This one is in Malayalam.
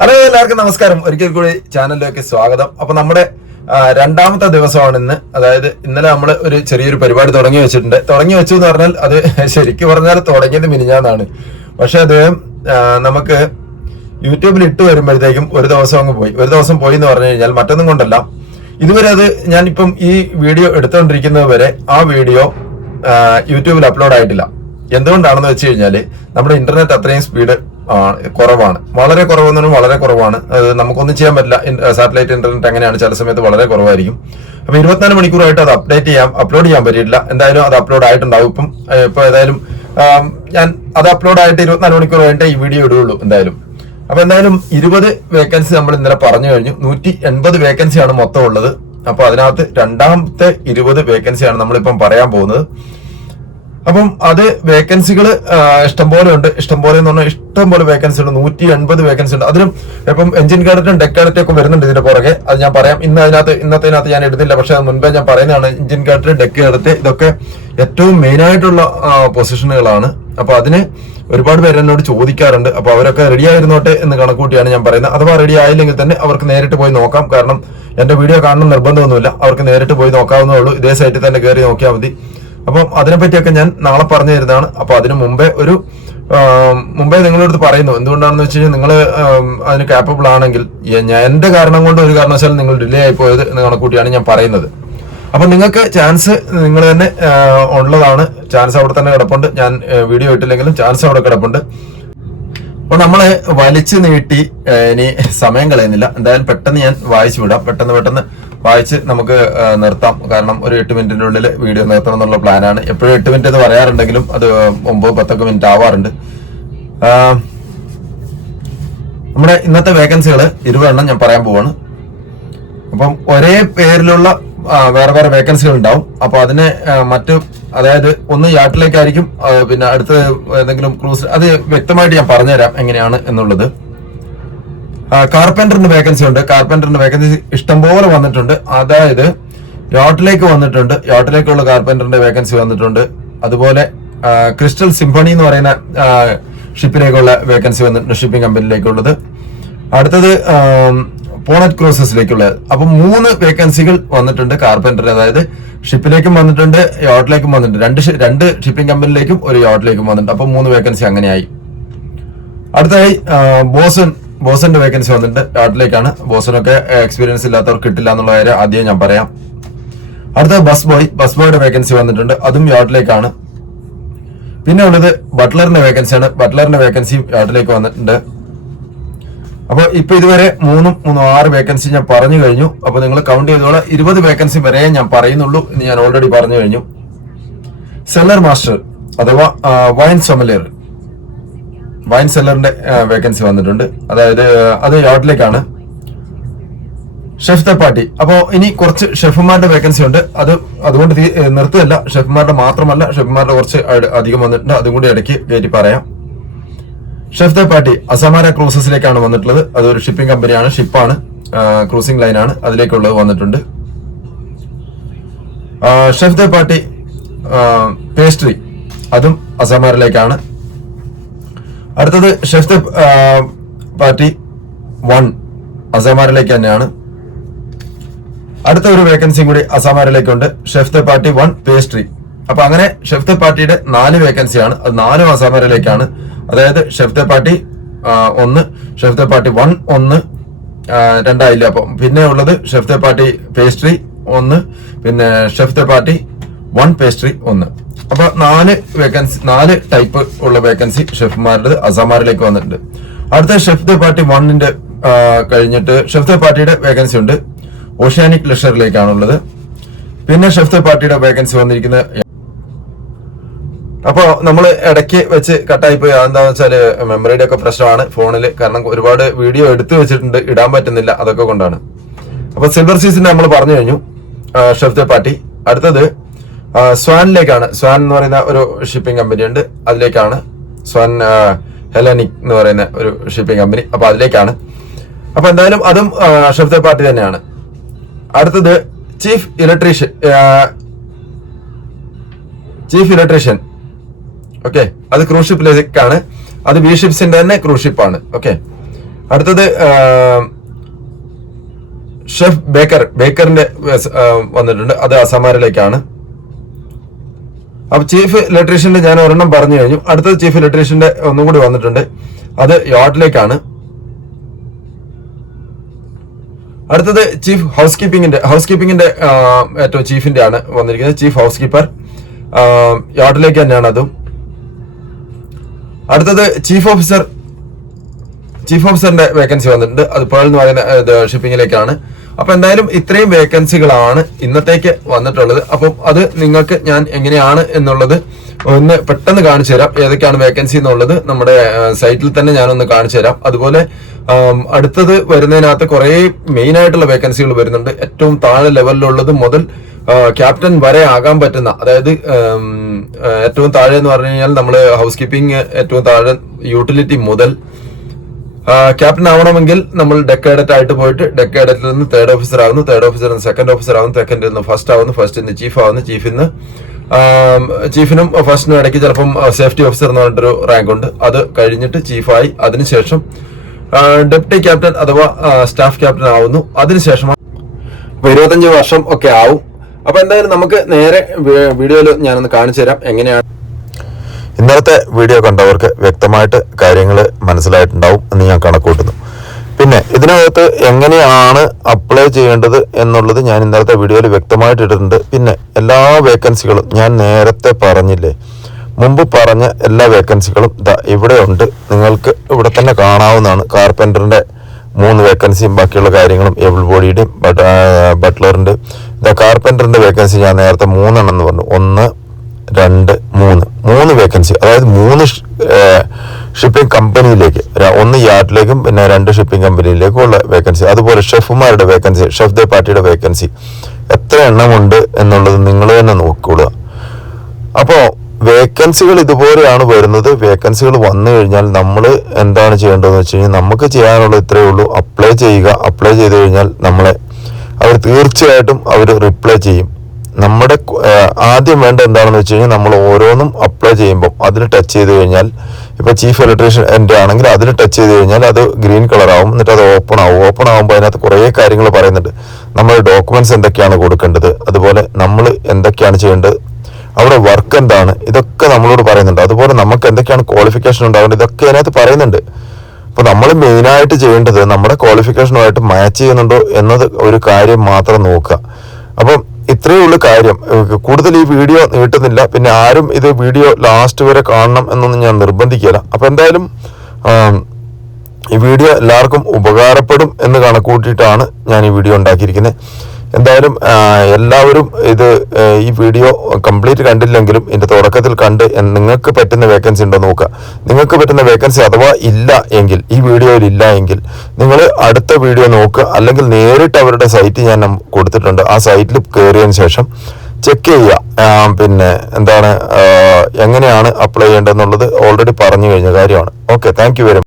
ഹലോ എല്ലാവർക്കും നമസ്കാരം. ഒരിക്കൽ കൂടി ചാനലിലേക്ക് സ്വാഗതം. അപ്പൊ നമ്മുടെ രണ്ടാമത്തെ ദിവസമാണ് ഇന്ന്. അതായത് ഇന്നലെ നമ്മൾ ഒരു ചെറിയൊരു പരിപാടി തുടങ്ങി വെച്ചിട്ടുണ്ട്. തുടങ്ങി വെച്ചു എന്ന് പറഞ്ഞാൽ അത് ശരിക്കും പറഞ്ഞാൽ തുടങ്ങിയത് മിനിഞ്ഞാന്നാണ്. പക്ഷെ അത് നമുക്ക് യൂട്യൂബിൽ ഇട്ട് വരുമ്പോഴത്തേക്കും ഒരു ദിവസം അങ്ങ് പോയി. ഒരു ദിവസം പോയി എന്ന് പറഞ്ഞു കഴിഞ്ഞാൽ മറ്റൊന്നും കൊണ്ടല്ല. ഇതുവരെ അത് ഞാനിപ്പം ഈ വീഡിയോ എടുത്തുകൊണ്ടിരിക്കുന്നത് വരെ ആ വീഡിയോ യൂട്യൂബിൽ അപ്ലോഡ് ആയിട്ടില്ല. എന്തുകൊണ്ടാണെന്ന് വെച്ച് കഴിഞ്ഞാൽ നമ്മുടെ ഇന്റർനെറ്റ് അത്രയും സ്പീഡ് കുറവാണ്. വളരെ കുറവെന്ന് വളരെ കുറവാണ്. നമുക്കൊന്നും ചെയ്യാൻ പറ്റില്ല. സാറ്റലൈറ്റ് ഇന്റർനെറ്റ് അങ്ങനെയാണ് ചില സമയത്ത് വളരെ കുറവായിരിക്കും. അപ്പൊ ഇരുപത്തിനാല് മണിക്കൂറായിട്ട് അത് അപ്ഡേറ്റ് ചെയ്യാം അപ്ലോഡ് ചെയ്യാൻ പറ്റിയിട്ടില്ല. എന്തായാലും അത് അപ്ലോഡ് ആയിട്ടുണ്ടാവും. ഇപ്പം ഇപ്പൊ ഏതായാലും ഞാൻ അത് അപ്ലോഡ് ആയിട്ട് ഇരുപത്തിനാല് മണിക്കൂർ കഴിഞ്ഞിട്ട് ഈ വീഡിയോ ഇടുകയുള്ളൂ എന്തായാലും. അപ്പൊ എന്തായാലും ഇരുപത് വേക്കൻസി നമ്മൾ ഇന്നലെ പറഞ്ഞു കഴിഞ്ഞു. നൂറ്റി എൺപത് വേക്കൻസിയാണ് മൊത്തം ഉള്ളത്. അപ്പൊ അതിനകത്ത് രണ്ടാമത്തെ ഇരുപത് വേക്കൻസിയാണ് നമ്മളിപ്പം പറയാൻ പോകുന്നത്. അപ്പം അത് വേക്കൻസികൾ ഇഷ്ടംപോലെ ഉണ്ട്. ഇഷ്ടംപോലെ എന്ന് പറഞ്ഞാൽ ഇഷ്ടംപോലെ വേക്കൻസി ഉണ്ട്. നൂറ്റി എൺപത് വേക്കൻസി ഉണ്ട്. അതിലും ഇപ്പം എഞ്ചിൻ കാഡറ്റും ഡെക്ക് കാഡറ്റും ഒക്കെ വരുന്നുണ്ട് ഇതിന്റെ പുറകെ. അത് ഞാൻ പറയാം. ഇന്ന് അതിനകത്ത് ഇന്നത്തേനകത്ത് ഞാൻ എടുത്തില്ല. പക്ഷെ മുൻപേ ഞാൻ പറയുന്നതാണ്. എഞ്ചിൻ കാഡറ്റ് ഡെക്ക് കാഡറ്റ് ഇതൊക്കെ ഏറ്റവും മെയിൻ ആയിട്ടുള്ള പൊസിഷനുകളാണ് അപ്പൊ അതിന് ഒരുപാട് പേര് എന്നോട് ചോദിക്കാറുണ്ട്. അപ്പൊ അവരൊക്കെ റെഡി ആയിരുന്നോട്ടെ എന്ന് കണക്കൂട്ടിയാണ് ഞാൻ പറയുന്നത്. അഥവാ റെഡി ആയില്ലെങ്കിൽ തന്നെ അവർക്ക് നേരിട്ട് പോയി നോക്കാം. കാരണം എന്റെ വീഡിയോ കാണണം നിർബന്ധമൊന്നുമില്ല. അവർക്ക് നേരിട്ട് പോയി നോക്കാവുന്നേ ഉള്ളൂ. ഇതേ സൈറ്റിൽ തന്നെ കയറി നോക്കിയാൽ മതി. അപ്പം അതിനെപ്പറ്റിയൊക്കെ ഞാൻ നാളെ പറഞ്ഞു തരുന്നതാണ്. അപ്പൊ അതിനു മുമ്പേ ഒരു മുമ്പേ നിങ്ങളടുത്ത് പറയുന്നു. എന്തുകൊണ്ടാണെന്ന് വെച്ച് കഴിഞ്ഞാൽ നിങ്ങൾ അതിന് കാപ്പബിൾ ആണെങ്കിൽ ഞാൻ എന്റെ കാരണം കൊണ്ട് ഒരു കാരണവശാലും നിങ്ങൾ ഡിലേ ആയി പോയത് എന്ന് കണക്കൂട്ടിയാണ് ഞാൻ പറയുന്നത്. അപ്പൊ നിങ്ങൾക്ക് ചാൻസ് നിങ്ങൾ തന്നെ ഉള്ളതാണ്. ചാൻസ് അവിടെ തന്നെ കിടപ്പുണ്ട്. ഞാൻ വീഡിയോ ഇട്ടില്ലെങ്കിലും ചാൻസ് അവിടെ കിടപ്പുണ്ട്. അപ്പൊ നമ്മളെ വലിച്ചു നീട്ടി ഇനി സമയം കളയുന്നില്ല. എന്തായാലും പെട്ടെന്ന് ഞാൻ വായിച്ചു വിടാം. പെട്ടെന്ന് പെട്ടെന്ന് വായിച്ച് നമുക്ക് നിർത്താം. കാരണം ഒരു എട്ട് മിനിറ്റിന്റെ ഉള്ളിൽ വീഡിയോ നിർത്തണം എന്നുള്ള പ്ലാനാണ്. എപ്പോഴും എട്ട് മിനിറ്റ് എന്ന് പറയാറുണ്ടെങ്കിലും അത് ഒമ്പത് പത്തൊക്കെ മിനിറ്റ് ആവാറുണ്ട്. നമ്മുടെ ഇന്നത്തെ വേക്കൻസികൾ ഇരുപതെണ്ണം ഞാൻ പറയാൻ പോവാണ്. അപ്പം ഒരേ പേരിലുള്ള വേറെ വേറെ വേക്കൻസികൾ ഉണ്ടാവും. അപ്പൊ അതിനെ മറ്റു അതായത് ഒന്ന് യാട്ടിലേക്കായിരിക്കും പിന്നെ അടുത്ത് ഏതെങ്കിലും ക്രൂസ് അത് വ്യക്തമായിട്ട് ഞാൻ പറഞ്ഞുതരാം എങ്ങനെയാണ് എന്നുള്ളത്. കാർപ്പന്ററിന്റെ വേക്കൻസി ഉണ്ട്. കാർപ്പന്ററിന് വേക്കൻസി ഇഷ്ടംപോലെ വന്നിട്ടുണ്ട്. അതായത് യോട്ടിലേക്ക് വന്നിട്ടുണ്ട്. യോട്ടിലേക്കുള്ള കാർപ്പന്ററിന്റെ വേക്കൻസി വന്നിട്ടുണ്ട്. അതുപോലെ ക്രിസ്റ്റൽ സിംഫണി എന്ന് പറയുന്ന ഷിപ്പിലേക്കുള്ള വേക്കൻസി വന്നിട്ടുണ്ട് ഷിപ്പിംഗ് കമ്പനിയിലേക്കുള്ളത് അടുത്തത് പോണറ്റ് ക്രൂസസിലേക്കുള്ള അപ്പൊ മൂന്ന് വേക്കൻസികൾ വന്നിട്ടുണ്ട് കാർപ്പന്റർ അതായത് ഷിപ്പിലേക്കും വന്നിട്ടുണ്ട് യോട്ടിലേക്കും വന്നിട്ടുണ്ട്. രണ്ട് രണ്ട് ഷിപ്പിംഗ് കമ്പനിയിലേക്കും ഒരു യോട്ടിലേക്കും വന്നിട്ടുണ്ട്. അപ്പൊ മൂന്ന് വേക്കൻസി അങ്ങനെയായി. അടുത്തായി ബോസൺ ബോസന്റെ വേക്കൻസി വന്നിട്ട് യാട്ടിലേക്കാണ് ബോസിനൊക്കെ എക്സ്പീരിയൻസ് ഇല്ലാത്തവർക്ക് കിട്ടില്ല എന്നുള്ള കാര്യം ആദ്യം ഞാൻ പറയാം. അടുത്ത ബസ് ബോയ്. ബസ് ബോയുടെ വേക്കൻസി വന്നിട്ടുണ്ട്. അതും യാട്ടിലേക്കാണ് പിന്നെ ഉള്ളത് ബട്ട്ലറിന്റെ വേക്കൻസിയാണ് ബട്ട്ലറിന്റെ വേക്കൻസിയും യാട്ടിലേക്ക് വന്നിട്ടുണ്ട്. അപ്പൊ ഇപ്പൊ ഇതുവരെ മൂന്നും മൂന്നും ആറ് വേക്കൻസി ഞാൻ പറഞ്ഞു കഴിഞ്ഞു. അപ്പൊ നിങ്ങൾ കൗണ്ട് ചെയ്തോളാം. ഇരുപത് വേക്കൻസി വരെ ഞാൻ പറയുന്നുള്ളൂ. ഞാൻ ഓൾറെഡി പറഞ്ഞു കഴിഞ്ഞു. സെല്ലർ മാസ്റ്റർ അഥവാ വൈൻ സൊമലിയർ വൈൻ സെല്ലറിന്റെ വേക്കൻസി വന്നിട്ടുണ്ട്. അതായത് അത് യാർഡിലേക്കാണ്. ഷെഫ് തെപ്പാട്ടി അപ്പോ ഇനി കുറച്ച് ഷെഫുമാരുടെ വേക്കൻസി ഉണ്ട്. അത് അതുകൊണ്ട് നിർത്തുകയല്ല. ഷെഫുമാരുടെ മാത്രമല്ല ഷെഫുമാരുടെ കുറച്ച് അധികം വന്നിട്ടുണ്ട്. അതും കൂടി ഇടയ്ക്ക് കയറ്റി പറയാം. ഷെഫ് തെപ്പാട്ടി അസമാര ക്രൂസസിലേക്കാണ് വന്നിട്ടുള്ളത്. അതൊരു ഷിപ്പിംഗ് കമ്പനിയാണ് ഷിപ്പാണ് ക്രൂസിംഗ് ലൈനാണ് അതിലേക്കുള്ളത് വന്നിട്ടുണ്ട്. ഷെഫ് തെപ്പാട്ടി പേസ്ട്രി അതും അസമാരിലേക്കാണ് അടുത്തത് ഷെഫ്റ്റ് പാർട്ടി വൺ അസാമാരിലേക്ക് തന്നെയാണ്. അടുത്ത ഒരു വേക്കൻസിയും കൂടി അസാമാരിലേക്കുണ്ട്. Chef de partie one pastry അപ്പൊ അങ്ങനെ ഷെഫ്ത്ത് പാർട്ടിയുടെ നാല് വേക്കൻസിയാണ് അത് നാലും അസാമാരിലേക്കാണ്. അതായത് ഷെഫ്ത്ത് പാർട്ടി ഒന്ന് ഷെഫ്ത്ത് പാർട്ടി വൺ ഒന്ന് രണ്ടായില്ല. അപ്പം പിന്നെ ഉള്ളത് ഷെഫ്ത്ത് പാർട്ടി പേസ്ട്രി ഒന്ന് പിന്നെ ഷെഫ്ത്ത് പാർട്ടി വൺ പേസ്ട്രി ഒന്ന്. അപ്പൊ നാല് വേക്കൻസി നാല് ടൈപ്പ് ഉള്ള വേക്കൻസി ഷെഫ്മാരുടെ അസാമാരിലേക്ക് വന്നിട്ടുണ്ട്. അടുത്ത ഷെഫ് ദ പാർട്ടി വണ്ണിന്റെ കഴിഞ്ഞിട്ട് ഷെഫ് ദ പാർട്ടിയുടെ വേക്കൻസി ഉണ്ട്. ഓഷ്യാനിക് ലഷറിലേക്കാണുള്ളത് പിന്നെ ഷെഫ് ദ പാർട്ടിയുടെ വേക്കൻസി വന്നിരിക്കുന്ന അപ്പോ നമ്മൾ ഇടയ്ക്ക് വെച്ച് കട്ടായി പോയി അതെന്താന്ന് വെച്ചാൽ മെമ്മറിയുടെ ഒക്കെ പ്രശ്നമാണ്. ഫോണിൽ കാരണം ഒരുപാട് വീഡിയോ എടുത്തു വെച്ചിട്ടുണ്ട്. ഇടാൻ പറ്റുന്നില്ല. അതൊക്കെ കൊണ്ടാണ്. അപ്പൊ സിൽവർ സീസിന്റെ നമ്മൾ പറഞ്ഞു കഴിഞ്ഞു. ഷെഫ് ദ പാർട്ടി അടുത്തത് സ്വാനിലേക്കാണ് സ്വാൻ എന്ന് പറയുന്ന ഒരു ഷിപ്പിംഗ് കമ്പനി ഉണ്ട്. അതിലേക്കാണ്. സ്വാൻ ഹെലനിക് എന്ന് പറയുന്ന ഒരു ഷിപ്പിംഗ് കമ്പനി അപ്പൊ അതിലേക്കാണ്. അപ്പൊ എന്തായാലും അതും ഷെഫ് പാർട്ടി തന്നെയാണ്. അടുത്തത് chief electrician chief electrician okay അത് ക്രൂസ് ഷിപ്പിലേക്കാണ് അത് ബി ഷിപ്സിന്റെ തന്നെ ക്രൂസ് ഷിപ്പാണ് ഓക്കെ അടുത്തത് ഷെഫ് ബേക്കർ ബേക്കറിന്റെ വന്നിട്ടുണ്ട്. അത് അസമാരിലേക്കാണ് അപ്പൊ ചീഫ് ഇലക്ട്രീഷ്യന്റെ ഞാൻ ഒരെണ്ണം പറഞ്ഞു കഴിഞ്ഞു. അടുത്തത് ചീഫ് ഇലക്ട്രീഷ്യന്റെ ഒന്നും കൂടി വന്നിട്ടുണ്ട്. അത് യോട്ടിലേക്കാണ്. അടുത്തത് ചീഫ് ഹൗസ് കീപ്പിംഗിന്റെ ഹൗസ് കീപ്പിംഗിന്റെ ഏറ്റവും ചീഫിന്റെ ആണ് വന്നിരിക്കുന്നത്. ചീഫ് ഹൗസ് കീപ്പർ യോട്ടിലേക്ക് തന്നെയാണ് അതും. അടുത്തത് ചീഫ് ഓഫീസർ ചീഫ് ഓഫീസറിന്റെ വേക്കൻസി വന്നിട്ടുണ്ട്. അത് പേൾ എന്ന് പറയുന്ന ഷിപ്പിംഗിലേക്കാണ് അപ്പൊ എന്തായാലും ഇത്രയും വേക്കൻസികളാണ് ഇന്നത്തേക്ക് വന്നിട്ടുള്ളത്. അപ്പം അത് നിങ്ങൾക്ക് ഞാൻ എങ്ങനെയാണ് എന്നുള്ളത് ഒന്ന് പെട്ടെന്ന് കാണിച്ചു തരാം. ഏതൊക്കെയാണ് വേക്കൻസി എന്നുള്ളത് നമ്മുടെ സൈറ്റിൽ തന്നെ ഞാനൊന്ന് കാണിച്ചു തരാം. അതുപോലെ അടുത്തത് വരുന്നതിനകത്ത് കുറെ മെയിൻ ആയിട്ടുള്ള വേക്കൻസികൾ വരുന്നുണ്ട്. ഏറ്റവും താഴെ ലെവലിലുള്ളത് മുതൽ ക്യാപ്റ്റൻ വരെ ആകാൻ പറ്റുന്ന അതായത് ഏറ്റവും താഴെ എന്ന് പറഞ്ഞു കഴിഞ്ഞാൽ നമ്മൾ ഹൗസ് കീപ്പിംഗ് ഏറ്റവും താഴെ യൂട്ടിലിറ്റി മുതൽ ക്യാപ്റ്റൻ ആവണമെങ്കിൽ നമ്മൾ ഡെക്കേഡറ്റ് ആയിട്ട് പോയിട്ട് ഡെക്കേഡറ്റിൽ നിന്ന് തേർഡ് ഓഫീസർ ആകുന്നു തേർഡ് ഓഫീസറിൽ നിന്ന് സെക്കൻഡ് ഓഫീസർ ആകുന്നു സെക്കൻഡിൽ നിന്ന് ഫസ്റ്റ് ആവുന്നു. ഫസ്റ്റിൽ നിന്ന് ചീഫ് ആവുന്നു. ചീഫിൽ നിന്ന് ചീഫിനും ഫസ്റ്റിനും ഇടയ്ക്ക് ചിലപ്പം സേഫ്റ്റി ഓഫീസർ എന്ന് പറഞ്ഞിട്ടൊരു റാങ്ക് ഉണ്ട്. അത് കഴിഞ്ഞിട്ട് ചീഫായി അതിനുശേഷം ഡെപ്യൂട്ടി ക്യാപ്റ്റൻ അഥവാ സ്റ്റാഫ് ക്യാപ്റ്റൻ ആവുന്നു. അതിനുശേഷം അപ്പൊ ഇരുപത്തഞ്ച് വർഷം ഒക്കെ ആവും. അപ്പൊ എന്തായാലും നമുക്ക് നേരെ വീഡിയോയിൽ ഞാനൊന്ന് കാണിച്ചു തരാം എങ്ങനെയാണ് ഇന്നലത്തെ വീഡിയോ കണ്ടവർക്ക് വ്യക്തമായിട്ട് കാര്യങ്ങൾ മനസ്സിലായിട്ടുണ്ടാവും എന്ന് ഞാൻ കണക്കൂട്ടുന്നു. പിന്നെ ഇതിനകത്ത് എങ്ങനെയാണ് അപ്ലൈ ചെയ്യേണ്ടത് എന്നുള്ളത് ഞാൻ ഇന്നലത്തെ വീഡിയോയിൽ വ്യക്തമായിട്ട് ഇട്ടിട്ടുണ്ട്. പിന്നെ എല്ലാ വേക്കൻസികളും ഞാൻ നേരത്തെ പറഞ്ഞില്ലേ? മുമ്പ് പറഞ്ഞ എല്ലാ വേക്കൻസികളും ദാ ഇവിടെ ഉണ്ട്. നിങ്ങൾക്ക് ഇവിടെ തന്നെ കാണാവുന്നതാണ്. കാർപ്പന്ററിന്റെ മൂന്ന് വേക്കൻസിയും ബാക്കിയുള്ള കാര്യങ്ങളും എബിൾ ബോഡിയുടെയും ബട്ട്ലറിന്റെ ദ കാർപ്പന്ററിന്റെ വേക്കൻസി ഞാൻ നേരത്തെ മൂന്നെണ്ണം എന്ന് പറഞ്ഞു. ഒന്ന് വേക്കൻസി അതായത് മൂന്ന് ഷിപ്പിംഗ് കമ്പനിയിലേക്ക് ഒന്ന് യാർഡിലേക്കും പിന്നെ രണ്ട് ഷിപ്പിംഗ് കമ്പനിയിലേക്കും ഉള്ള വേക്കൻസി അതുപോലെ ഷെഫുമാരുടെ വേക്കൻസി ഷെഫ് ദേ പാർട്ടിയുടെ വേക്കൻസി എത്ര എണ്ണമുണ്ട് എന്നുള്ളത് നിങ്ങൾ തന്നെ നോക്കിക്കൊള്ളുക അപ്പോൾ വേക്കൻസികൾ ഇതുപോലെയാണ് വരുന്നത്. വേക്കൻസികൾ വന്നു കഴിഞ്ഞാൽ നമ്മൾ എന്താണ് ചെയ്യേണ്ടതെന്ന് വെച്ച് കഴിഞ്ഞാൽ നമുക്ക് ചെയ്യാനുള്ള ഇത്രയേ ഉള്ളൂ. അപ്ലൈ ചെയ്യുക. അപ്ലൈ ചെയ്ത് കഴിഞ്ഞാൽ നമ്മളെ അവർ തീർച്ചയായിട്ടും അവർ റിപ്ലൈ ചെയ്യും. നമ്മുടെ ആദ്യം വേണ്ട എന്താണെന്ന് വെച്ച് കഴിഞ്ഞാൽ നമ്മൾ ഓരോന്നും അപ്ലൈ ചെയ്യുമ്പോൾ അതിന് ടച്ച് ചെയ്ത് കഴിഞ്ഞാൽ ഇപ്പോൾ ചീഫ് ഇലക്ട്രീഷ്യൻ എന്റെ ആണെങ്കിൽ അതിന് ടച്ച് ചെയ്ത് കഴിഞ്ഞാൽ അത് ഗ്രീൻ കളർ ആവും എന്നിട്ട് അത് ഓപ്പൺ ആവും. ഓപ്പൺ ആകുമ്പോൾ അതിനകത്ത് കുറേ കാര്യങ്ങൾ പറയുന്നുണ്ട്. നമ്മൾ ഡോക്യുമെന്റ്സ് എന്തൊക്കെയാണ് കൊടുക്കേണ്ടത്? അതുപോലെ നമ്മൾ എന്തൊക്കെയാണ് ചെയ്യേണ്ടത്? അവിടെ വർക്ക് എന്താണ്? ഇതൊക്കെ നമ്മളോട് പറയുന്നുണ്ട്. അതുപോലെ നമുക്ക് എന്തൊക്കെയാണ് ക്വാളിഫിക്കേഷൻ ഉണ്ടാവേണ്ടത്? ഇതൊക്കെ അതിനകത്ത് പറയുന്നുണ്ട്. അപ്പോൾ നമ്മൾ മെയിനായിട്ട് ചെയ്യേണ്ടത് നമ്മുടെ ക്വാളിഫിക്കേഷനുമായിട്ട് മാച്ച് ചെയ്യുന്നുണ്ടോ എന്നത് ഒരു കാര്യം മാത്രം നോക്കുക. അപ്പം ഇത്രയേ ഉള്ളൂ കാര്യം. കൂടുതൽ ഈ വീഡിയോ നീട്ടുന്നില്ല. പിന്നെ ആരും ഇത് വീഡിയോ ലാസ്റ്റ് വരെ കാണണം എന്നൊന്നും ഞാൻ നിർബന്ധിക്കില്ല അപ്പം എന്തായാലും ഈ വീഡിയോ എല്ലാവർക്കും ഉപകാരപ്പെടും എന്ന് കണക്കൂട്ടിയിട്ടാണ് ഞാൻ ഈ വീഡിയോ ഉണ്ടാക്കിയിരിക്കുന്നത്. എന്തായാലും എല്ലാവരും ഇത് ഈ വീഡിയോ കംപ്ലീറ്റ് കണ്ടില്ലെങ്കിലും ഇതിന്റെ തുടക്കത്തിൽ കണ്ട് നിങ്ങൾക്ക് പറ്റുന്ന വേക്കൻസി ഉണ്ടോ നോക്കുക. നിങ്ങൾക്ക് പറ്റുന്ന വേക്കൻസി അഥവാ ഇല്ല എങ്കിൽ ഈ വീഡിയോയിൽ ഇല്ല എങ്കിൽ നിങ്ങൾ അടുത്ത വീഡിയോ നോക്കുക. അല്ലെങ്കിൽ നേരിട്ട് അവരുടെ സൈറ്റ് ഞാൻ കൊടുത്തിട്ടുണ്ട്. ആ സൈറ്റിൽ കയറിയതിന് ശേഷം ചെക്ക് ചെയ്യുക. പിന്നെ എന്താണ് എങ്ങനെയാണ് അപ്ലൈ ചെയ്യേണ്ടതെന്നുള്ളത് ഓൾറെഡി പറഞ്ഞു കഴിഞ്ഞ കാര്യമാണ്. Okay thank very